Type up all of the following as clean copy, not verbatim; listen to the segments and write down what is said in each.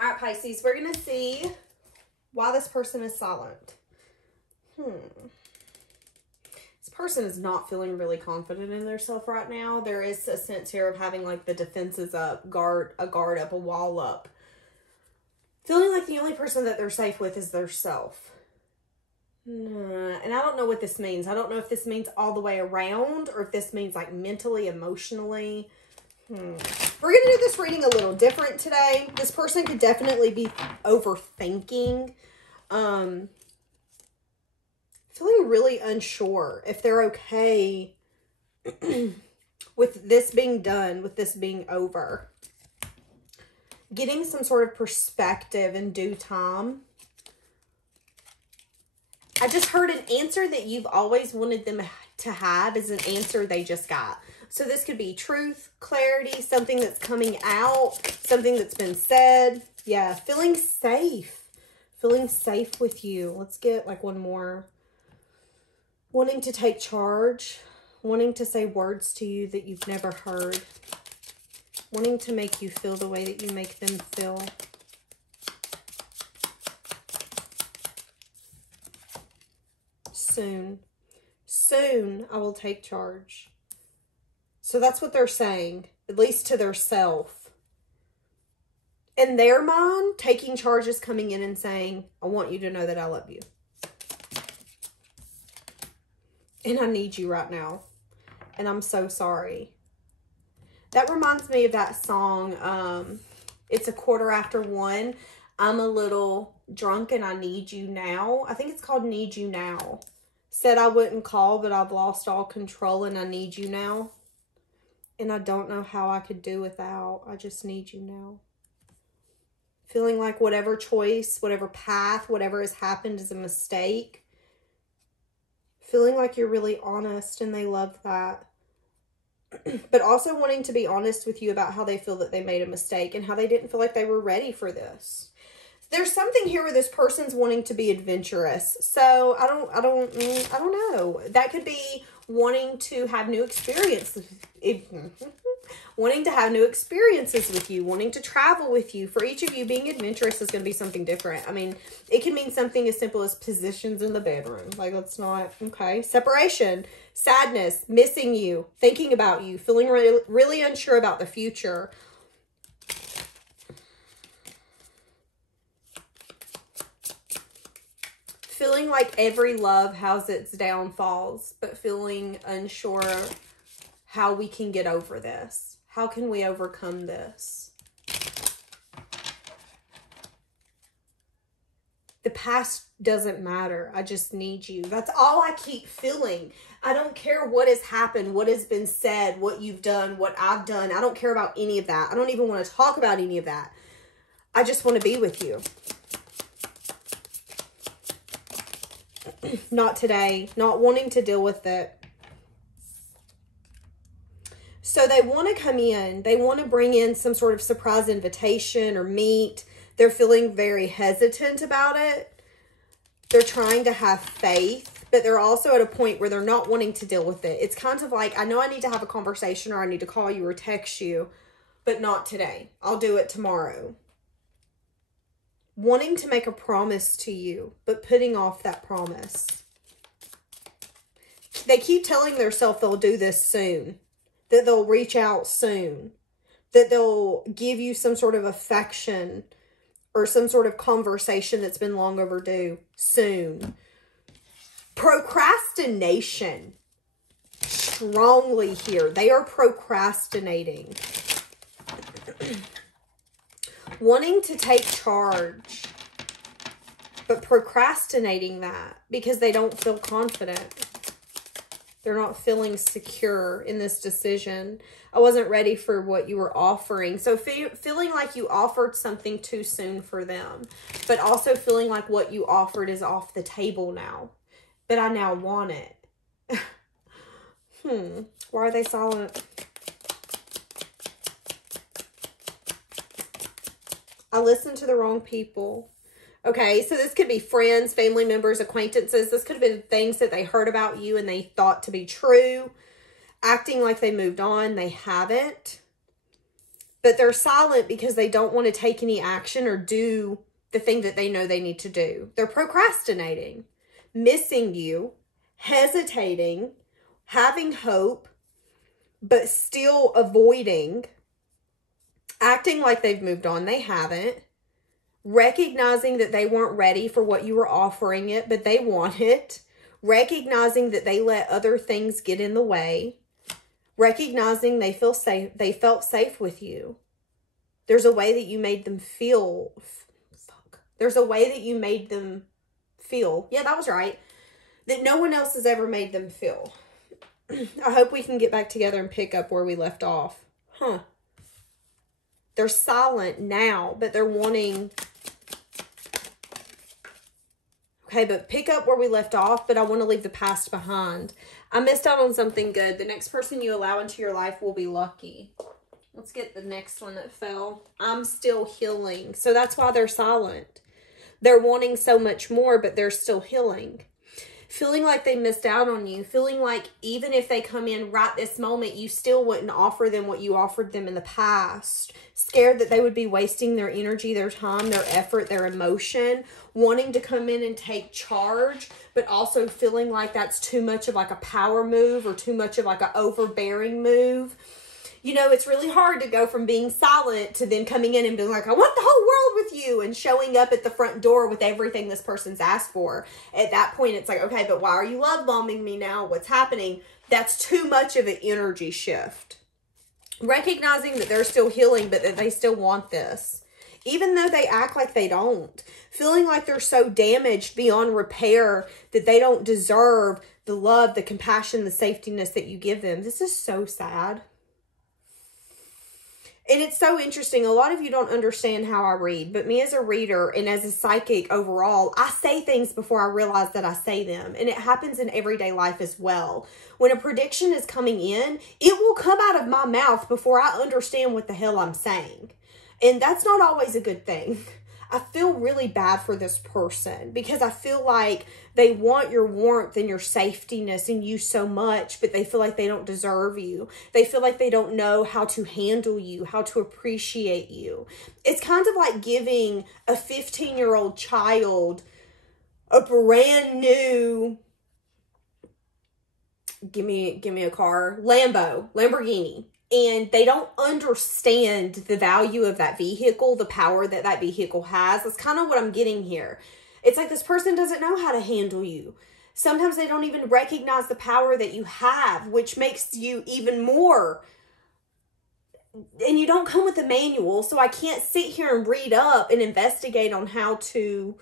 All right, Pisces, we're going to see why this person is silent. This person is not feeling really confident in themselves right now. There is a sense here of having like the defenses up, a guard up, a wall up. Feeling like the only person that they're safe with is their self. And I don't know what this means. I don't know if this means all the way around or if this means like mentally, emotionally. We're going to do this reading a little different today. This person could definitely be overthinking. Feeling really unsure if they're okay with this being done, with this being over. Getting some sort of perspective in due time. I just heard an answer that you've always wanted them to have is an answer they just got. So this could be truth, clarity, something that's coming out, something that's been said. Yeah, feeling safe. Feeling safe with you. Let's get like one more. Wanting to take charge. Wanting to say words to you that you've never heard. Wanting to make you feel the way that you make them feel. Soon. Soon I will take charge. So that's what they're saying, at least to their self. In their mind, taking charge is coming in and saying, I want you to know that I love you. And I need you right now. And I'm so sorry. That reminds me of that song, It's 1:15. I'm a little drunk and I need you now. I think it's called Need You Now. Said I wouldn't call, but I've lost all control and I need you now. And I don't know how I could do without. I just need you now. Feeling like whatever choice, whatever path, whatever has happened is a mistake. Feeling like you're really honest and they love that. But also wanting to be honest with you about how they feel that they made a mistake and how they didn't feel like they were ready for this. There's something here where this person's wanting to be adventurous. So I don't know. That could be wanting to have new experiences. Wanting to have new experiences with you, wanting to travel with you. For each of you, being adventurous is going to be something different. I mean, it can mean something as simple as positions in the bedroom. Like, let's not, okay. Separation, sadness, missing you, thinking about you, feeling really unsure about the future. Feeling like every love has its downfalls, but feeling unsure how we can get over this. How can we overcome this? The past doesn't matter. I just need you. That's all I keep feeling. I don't care what has happened, what has been said, what you've done, what I've done. I don't care about any of that. I don't even want to talk about any of that. I just want to be with you. Not today. Not wanting to deal with it. So they want to come in. They want to bring in some sort of surprise invitation or meet. They're feeling very hesitant about it. They're trying to have faith, but they're also at a point where they're not wanting to deal with it. It's kind of like, I know I need to have a conversation or I need to call you or text you, but not today. I'll do it tomorrow. Wanting to make a promise to you, but putting off that promise. They keep telling themselves they'll do this soon. That they'll reach out soon. That they'll give you some sort of affection or some sort of conversation that's been long overdue soon. Procrastination. Strongly here. They are procrastinating. Wanting to take charge, but procrastinating that because they don't feel confident. They're not feeling secure in this decision. I wasn't ready for what you were offering. So feeling like you offered something too soon for them, but also feeling like what you offered is off the table now, but I now want it. Why are they silent? I listened to the wrong people. Okay, so this could be friends, family members, acquaintances. This could have been things that they heard about you and they thought to be true. Acting like they moved on, they haven't. But they're silent because they don't want to take any action or do the thing that they know they need to do. They're procrastinating, missing you, hesitating, having hope, but still avoiding, acting like they've moved on. They haven't. Recognizing that they weren't ready for what you were offering it, but they want it. Recognizing that they let other things get in the way. Recognizing they felt safe with you. There's a way that you made them feel. There's a way that you made them feel. Yeah, that was right. That no one else has ever made them feel. I hope we can get back together and pick up where we left off. They're silent now, but they're wanting... Okay, but pick up where we left off, but I want to leave the past behind. I missed out on something good. The next person you allow into your life will be lucky. Let's get the next one that fell. I'm still healing. So that's why they're silent. They're wanting so much more, but they're still healing. Feeling like they missed out on you. Feeling like even if they come in right this moment, you still wouldn't offer them what you offered them in the past. Scared that they would be wasting their energy, their time, their effort, their emotion. Wanting to come in and take charge, but also feeling like that's too much of like a power move or too much of like an overbearing move. You know, it's really hard to go from being silent to then coming in and being like, I want the whole world with you, and showing up at the front door with everything this person's asked for. At that point, it's like, okay, but why are you love bombing me now? What's happening? That's too much of an energy shift. Recognizing that they're still healing, but that they still want this. Even though they act like they don't. Feeling like they're so damaged beyond repair that they don't deserve the love, the compassion, the safetiness that you give them. This is so sad. And it's so interesting. A lot of you don't understand how I read, but me as a reader and as a psychic overall, I say things before I realize that I say them. And it happens in everyday life as well. When a prediction is coming in, it will come out of my mouth before I understand what the hell I'm saying. And that's not always a good thing. I feel really bad for this person because I feel like they want your warmth and your safetiness and you so much, but they feel like they don't deserve you. They feel like they don't know how to handle you, how to appreciate you. It's kind of like giving a 15-year-old child a brand new, give me a car, Lamborghini. And they don't understand the value of that vehicle, the power that that vehicle has. That's kind of what I'm getting here. It's like this person doesn't know how to handle you. Sometimes they don't even recognize the power that you have, which makes you even more. And you don't come with a manual, so I can't sit here and read up and investigate on how to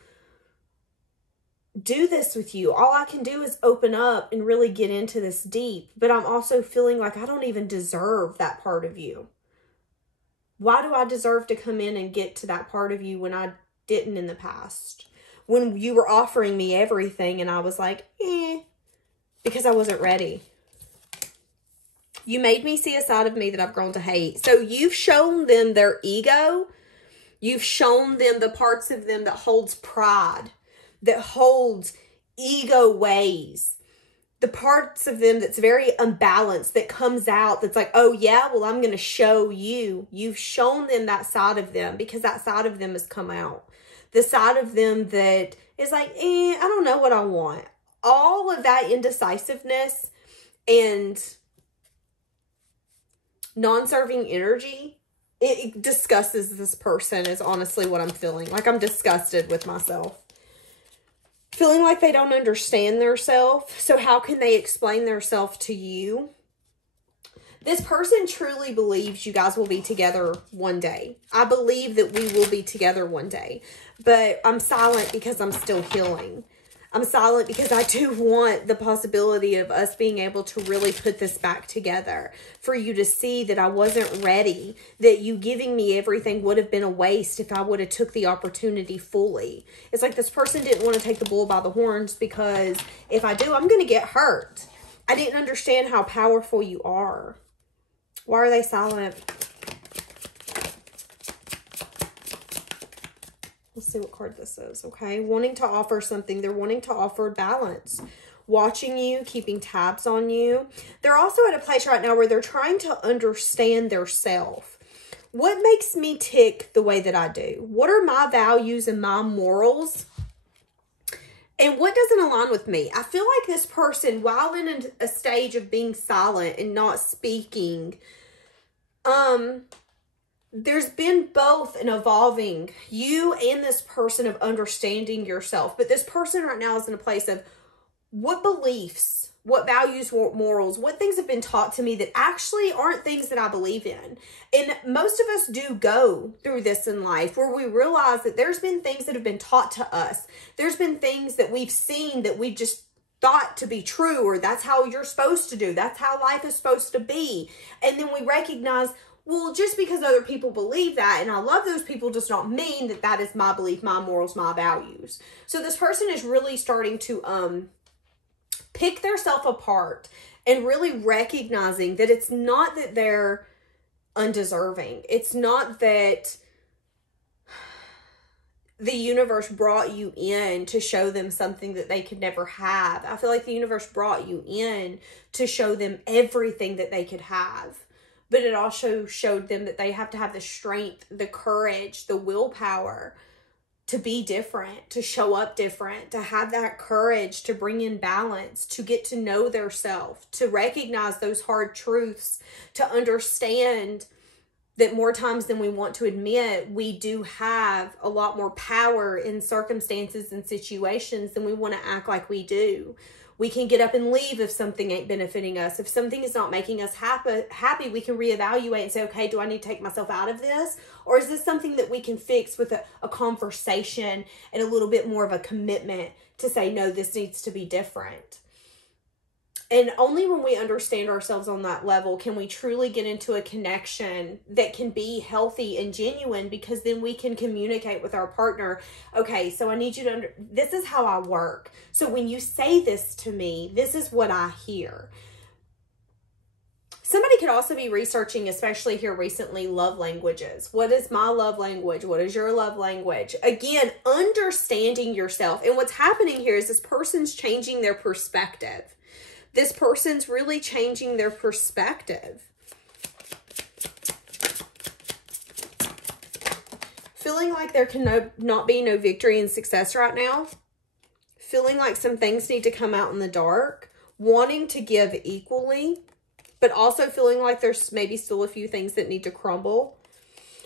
do this with you. All I can do is open up and really get into this deep, but I'm also feeling like I don't even deserve that part of you. Why do I deserve to come in and get to that part of you when I didn't in the past? When you were offering me everything and I was like, because I wasn't ready. You made me see a side of me that I've grown to hate. So you've shown them their ego. You've shown them the parts of them that holds pride, that holds ego ways, the parts of them that's very unbalanced, that comes out, that's like, oh yeah, well, I'm going to show you. You've shown them that side of them because that side of them has come out. The side of them that is like, I don't know what I want. All of that indecisiveness and non-serving energy, it disgusts this person is honestly what I'm feeling. Like I'm disgusted with myself. Feeling like they don't understand themselves. So how can they explain themselves to you? This person truly believes you guys will be together one day. I believe that we will be together one day. But I'm silent because I'm still healing. I'm silent because I do want the possibility of us being able to really put this back together. For you to see that I wasn't ready. That you giving me everything would have been a waste if I would have took the opportunity fully. It's like this person didn't want to take the bull by the horns because if I do, I'm going to get hurt. I didn't understand how powerful you are. Why are they silent? Let's see what card this is, okay? Wanting to offer something. They're wanting to offer balance. Watching you, keeping tabs on you. They're also at a place right now where they're trying to understand their self. What makes me tick the way that I do? What are my values and my morals? And what doesn't align with me? I feel like this person, while in a stage of being silent and not speaking, there's been both an evolving, you and this person, of understanding yourself. But this person right now is in a place of what beliefs, what values, what morals, what things have been taught to me that actually aren't things that I believe in. And most of us do go through this in life where we realize that there's been things that have been taught to us. There's been things that we've seen that we've just thought to be true, or that's how you're supposed to do. That's how life is supposed to be. And then we recognize, well, just because other people believe that, and I love those people, does not mean that that is my belief, my morals, my values. So this person is really starting to pick themselves apart and really recognizing that it's not that they're undeserving. It's not that the universe brought you in to show them something that they could never have. I feel like the universe brought you in to show them everything that they could have. But it also showed them that they have to have the strength, the courage, the willpower to be different, to show up different, to have that courage to bring in balance, to get to know their self, to recognize those hard truths, to understand that more times than we want to admit, we do have a lot more power in circumstances and situations than we want to act like we do. We can get up and leave if something ain't benefiting us. If something is not making us happy, we can reevaluate and say, okay, do I need to take myself out of this? Or is this something that we can fix with a conversation and a little bit more of a commitment to say, no, this needs to be different? And only when we understand ourselves on that level can we truly get into a connection that can be healthy and genuine, because then we can communicate with our partner. Okay, so I need you to this is how I work. So when you say this to me, this is what I hear. Somebody could also be researching, especially here recently, love languages. What is my love language? What is your love language? Again, understanding yourself. And what's happening here is this person's changing their perspective. This person's really changing their perspective. Feeling like there can not be no victory and success right now. Feeling like some things need to come out in the dark. Wanting to give equally, but also feeling like there's maybe still a few things that need to crumble.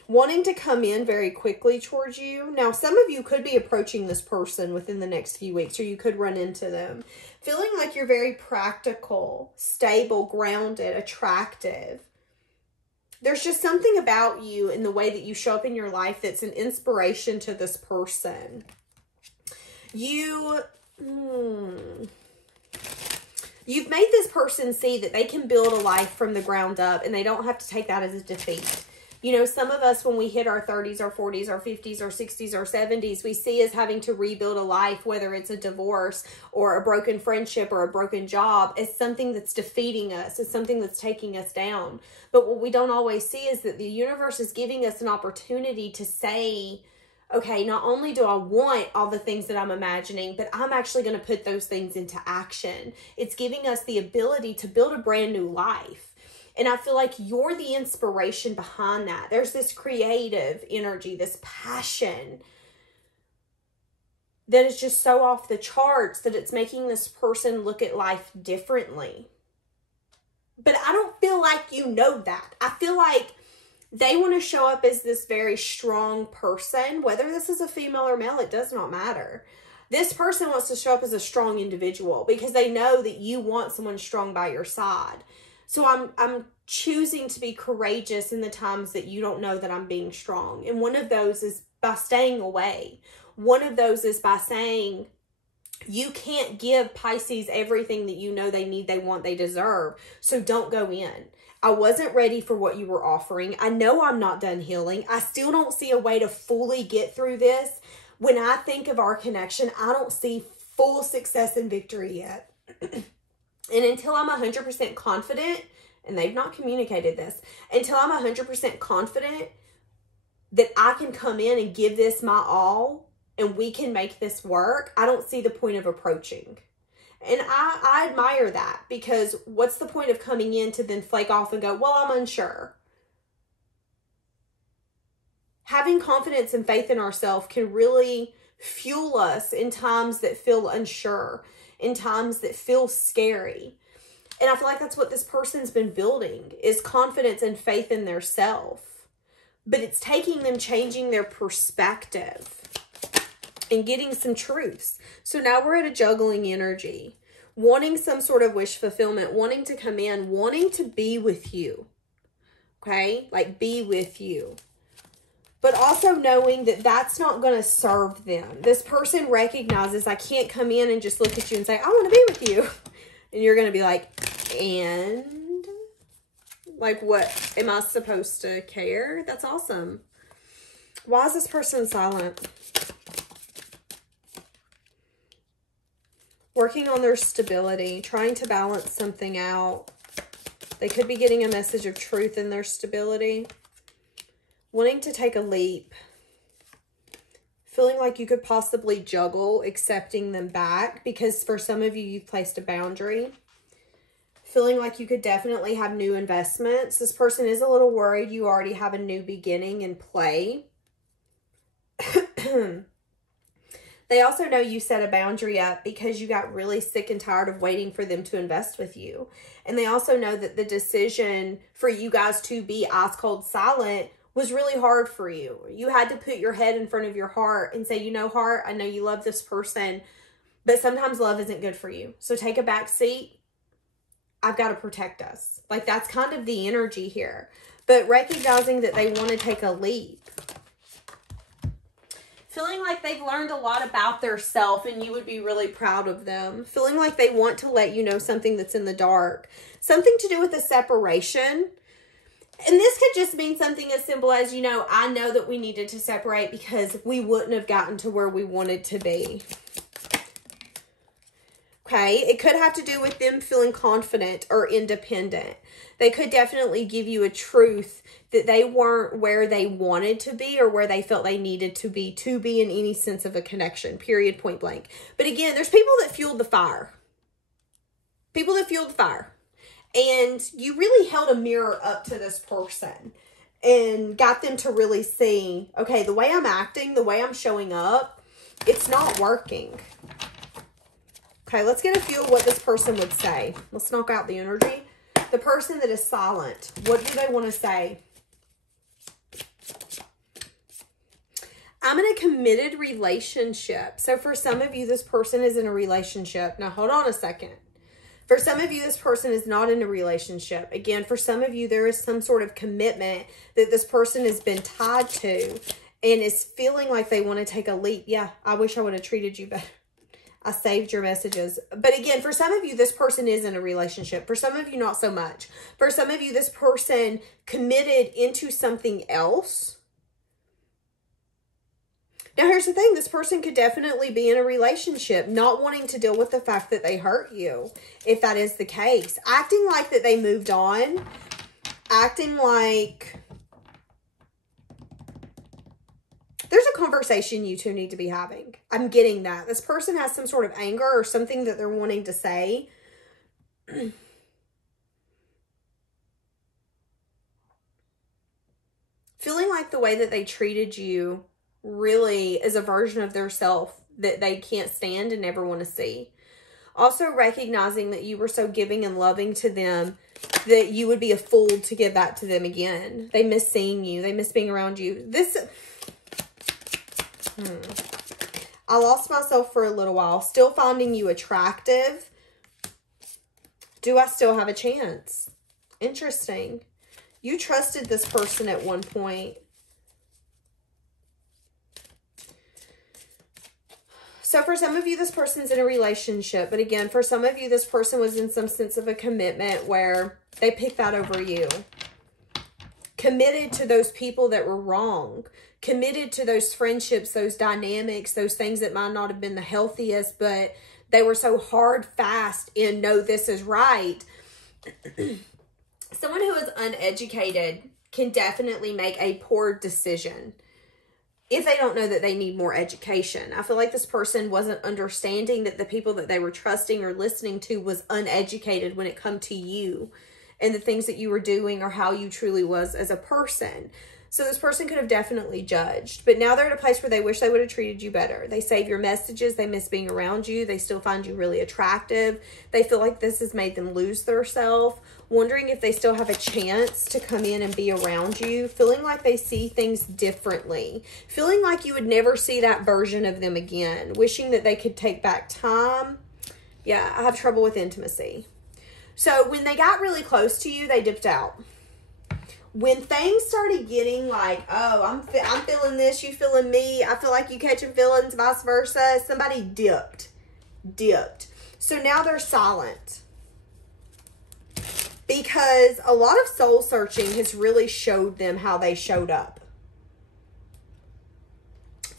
Wanting to come in very quickly towards you. Now, some of you could be approaching this person within the next few weeks, or you could run into them. Feeling like you're very practical, stable, grounded, attractive. There's just something about you in the way that you show up in your life that's an inspiration to this person. You've made this person see that they can build a life from the ground up, and they don't have to take that as a defeat. You know, some of us, when we hit our 30s, our 40s, our 50s, our 60s, our 70s, we see us having to rebuild a life, whether it's a divorce or a broken friendship or a broken job, as something that's defeating us, as something that's taking us down. But what we don't always see is that the universe is giving us an opportunity to say, okay, not only do I want all the things that I'm imagining, but I'm actually going to put those things into action. It's giving us the ability to build a brand new life. And I feel like you're the inspiration behind that. There's this creative energy, this passion that is just so off the charts that it's making this person look at life differently. But I don't feel like you know that. I feel like they want to show up as this very strong person. Whether this is a female or male, it does not matter. This person wants to show up as a strong individual because they know that you want someone strong by your side. So I'm choosing to be courageous in the times that you don't know that I'm being strong. And one of those is by staying away. One of those is by saying, you can't give Pisces everything that you know they need, they want, they deserve. So don't go in. I wasn't ready for what you were offering. I know I'm not done healing. I still don't see a way to fully get through this. When I think of our connection, I don't see full success and victory yet. And until I'm 100% confident, and they've not communicated this, until I'm 100% confident that I can come in and give this my all and we can make this work, I don't see the point of approaching. And I admire that, because what's the point of coming in to then flake off and go, well, I'm unsure. having confidence and faith in ourselves can really fuel us in times that feel unsure, in times that feel scary. And I feel like that's what this person's been building, is confidence and faith in their self. But it's taking them changing their perspective and getting some truths. So now we're at a juggling energy, wanting some sort of wish fulfillment, wanting to come in, wanting to be with you. Okay? Like, be with you. But also knowing that that's not going to serve them. This person recognizes, I can't come in and just look at you and say, I want to be with you. And you're going to be like, and? Like, what? Am I supposed to care? That's awesome. Why is this person silent? Working on their stability, trying to balance something out. They could be getting a message of truth in their stability. Wanting to take a leap. Feeling like you could possibly juggle accepting them back, because for some of you, you've placed a boundary. Feeling like you could definitely have new investments. This person is a little worried you already have a new beginning in play. They also know you set a boundary up because you got really sick and tired of waiting for them to invest with you. And they also know that the decision for you guys to be ice cold silent was really hard for you. You had to put your head in front of your heart and say, you know, heart, I know you love this person, but sometimes love isn't good for you. So take a back seat. I've got to protect us. Like, that's kind of the energy here. But recognizing that they want to take a leap. Feeling like they've learned a lot about their self and you would be really proud of them. Feeling like they want to let you know something that's in the dark. Something to do with a separation. And this could just mean something as simple as, you know, I know that we needed to separate because we wouldn't have gotten to where we wanted to be. Okay, it could have to do with them feeling confident or independent. They could definitely give you a truth that they weren't where they wanted to be or where they felt they needed to be in any sense of a connection, period, point blank. But again, there's people that fueled the fire. People that fueled the fire. And you really held a mirror up to this person and got them to really see, okay, the way I'm acting, the way I'm showing up, it's not working. Okay, let's get a feel of what this person would say. Let's knock out the energy. The person that is silent, what do they want to say? I'm in a committed relationship. So for some of you, this person is in a relationship. Now, hold on a second. For some of you, this person is not in a relationship. Again, for some of you, there is some sort of commitment that this person has been tied to and is feeling like they want to take a leap. Yeah, I wish I would have treated you better. I saved your messages. But again, for some of you, this person is in a relationship. For some of you, not so much. For some of you, this person committed into something else. Now, here's the thing. This person could definitely be in a relationship, not wanting to deal with the fact that they hurt you, if that is the case. Acting like that they moved on. Acting like there's a conversation you two need to be having. I'm getting that. This person has some sort of anger or something that they're wanting to say. Feeling like the way that they treated you really is a version of their self that they can't stand and never want to see. Also recognizing that you were so giving and loving to them that you would be a fool to give that to them again. They miss seeing you. They miss being around you. I lost myself for a little while. Still finding you attractive. Do I still have a chance? Interesting. You trusted this person at one point. So for some of you, this person's in a relationship. But again, for some of you, this person was in some sense of a commitment where they picked that over you. Committed to those people that were wrong. Committed to those friendships, those dynamics, those things that might not have been the healthiest, but they were so hard, fast in, no, this is right. Someone who is uneducated can definitely make a poor decision if they don't know that they need more education. I feel like this person wasn't understanding that the people that they were trusting or listening to was uneducated when it come to you and the things that you were doing or how you truly was as a person. So this person could have definitely judged, but now they're at a place where they wish they would have treated you better. They save your messages. They miss being around you. They still find you really attractive. They feel like this has made them lose their self, wondering if they still have a chance to come in and be around you, feeling like they see things differently, feeling like you would never see that version of them again, wishing that they could take back time. Yeah, I have trouble with intimacy. So when they got really close to you, they dipped out. When things started getting like, oh, I'm feeling this, you feeling me, I feel like you catching feelings, vice versa, somebody dipped. So now they're silent. Because a lot of soul searching has really showed them how they showed up.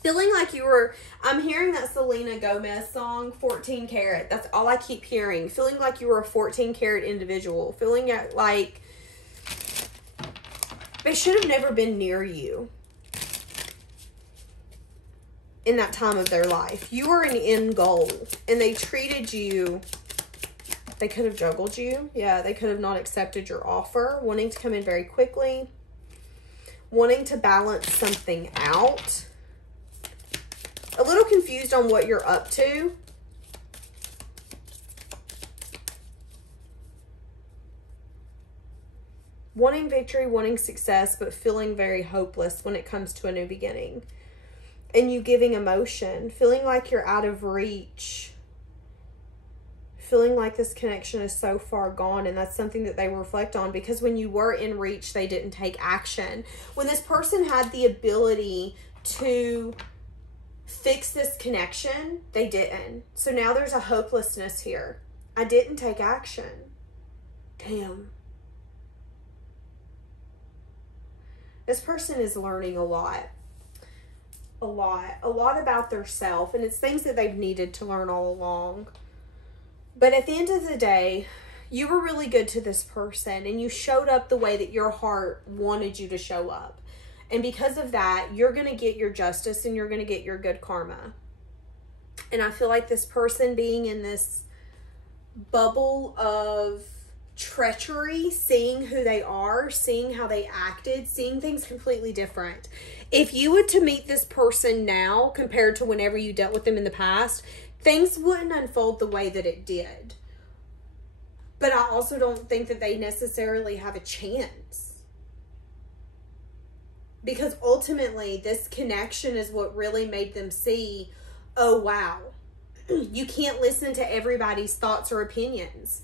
Feeling like you were, I'm hearing that Selena Gomez song, 14 Karat. That's all I keep hearing. Feeling like you were a 14 karat individual. Feeling like they should have never been near you in that time of their life. You were an end goal, and they treated you, they could have juggled you. Yeah, they could have not accepted your offer, wanting to come in very quickly, wanting to balance something out. A little confused on what you're up to. Wanting victory, wanting success, but feeling very hopeless when it comes to a new beginning. And you giving emotion, feeling like you're out of reach. Feeling like this connection is so far gone, and that's something that they reflect on, because when you were in reach, they didn't take action. When this person had the ability to fix this connection, they didn't. So now there's a hopelessness here. I didn't take action. Damn. This person is learning a lot about their self, and it's things that they've needed to learn all along. But at the end of the day, you were really good to this person, and you showed up the way that your heart wanted you to show up. And because of that, you're going to get your justice, and you're going to get your good karma. And I feel like this person being in this bubble of treachery, seeing who they are, seeing how they acted, seeing things completely different. If you were to meet this person now compared to whenever you dealt with them in the past, things wouldn't unfold the way that it did. But I also don't think that they necessarily have a chance. Because ultimately, this connection is what really made them see, oh wow, you can't listen to everybody's thoughts or opinions.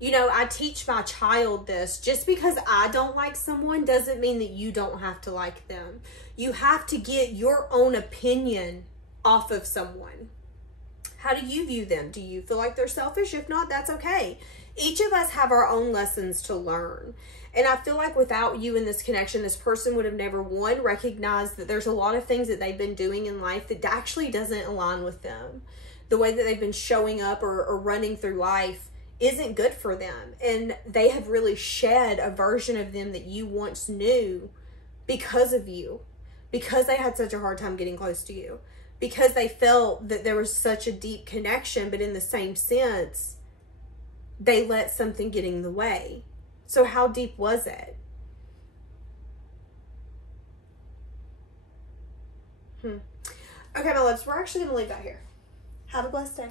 You know, I teach my child this. Just because I don't like someone doesn't mean that you don't have to like them. You have to get your own opinion off of someone. How do you view them? Do you feel like they're selfish? If not, that's okay. Each of us have our own lessons to learn. And I feel like without you in this connection, this person would have never, one, recognized that there's a lot of things that they've been doing in life that actually doesn't align with them. The way that they've been showing up or running through life isn't good for them. And they have really shed a version of them that you once knew because of you. Because they had such a hard time getting close to you. Because they felt that there was such a deep connection, but in the same sense, they let something get in the way. So how deep was it? Okay, my loves, we're actually going to leave that here. Have a blessed day.